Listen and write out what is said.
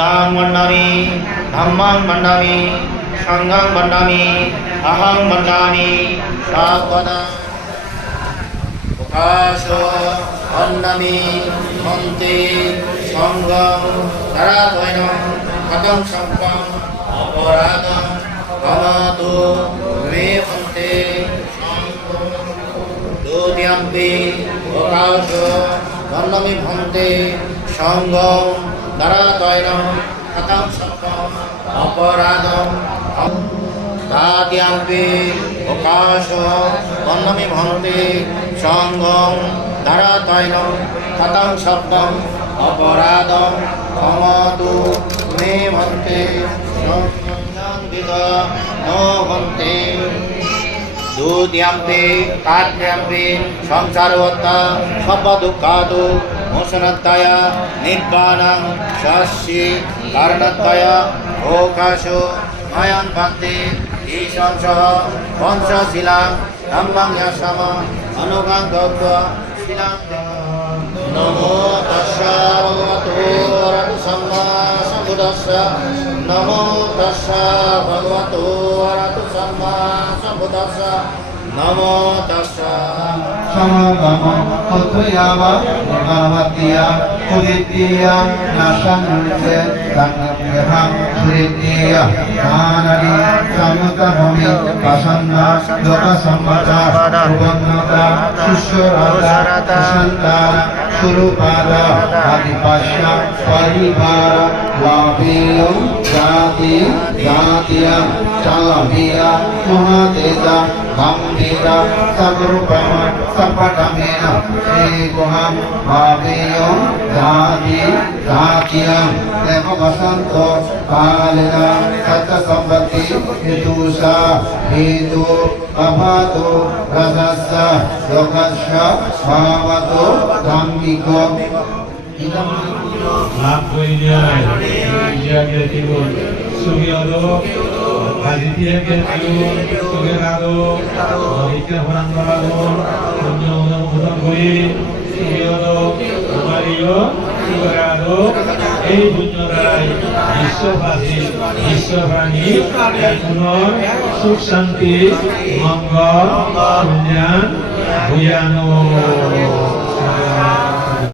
বুদ্ধাং বন্দামি ধম্মাং বন্দামি সংঘং বন্দামি অহং বন্দামি সর্বদা প্রকাশ বন্দামি মন্তে সংঘং নারায়ণং কথং সংঘং অপরাধং ক্ষমাতু মে মন্তে দুদিয়াম্পি প্রকাশ বন্দামি মন্তে সংঘং নারায়ণং কথং সংঘং অপরাধং দাদ্যাম্পি প্রকাশ বন্দামি মন্তে সংঘং নারায়ণং কথং সংঘং অপরাধং ক্ষমাতু মে মন্তে no মন্তে দুদিয়াম্পি কার্যাম্পি সংসারবত্তা সর্বদুঃখাদু মোচনাত্তায় নিব্বাণং শাস্যি কারণাত্তায় প্রকাশো Mayan ভক্তি ঈশংসহ পঞ্চশীলাং ধম্মং ইয়াসাম অনুগাং গৌত্বা শিলাং নমো তস্যা ভগবতো অরহতু সম্মা সম্বুদ্ধস্য নমো তস্যা ভগবতো অরহতু সম্মা সম্বুদ্ধস্য নমো তস্যা সমাগম কতয়াবা ভগবতিয়া কুদিতিয়া নাশানুচে তান্নগ্রহং সুরিতিয়া আনাদি সমুতভূমি প্রসন্না লোক সম্পদা সুবর্ণতা সুশ্বরাতা সুসন্তানা সুরূপাদা আদিপাশ্য পরিবার লাভেয় জাতি জাতীয়ং চালভিয়া মহাতেজা গম্ভীরা সগরূপম সপটমেন শ্রীগুহং ভাবেয় জাতি জাতীয়ং দেব বসন্ত কালেন সত্য সম্পত্তি হেতুষা হেতু অভাতো রজস্য লোকস্য ভাবতো ধাম্মিক লাভ কৰি যায় ইয়াকে জীবন সুগিয়লো ভাজিতিয়াকে জীবন সুগেরাদো হরিকে হরাঙ্গরাদো পুণ্য অনুমোদন কৰি সুগিয়লো কুমাৰীয় সুগেরাদো এই পুণ্য দ্বাৰাই বিশ্ববাসী বিশ্বপ্ৰাণী পুনৰ সুখ শান্তি মংগল কল্যাণ ভূয়ানো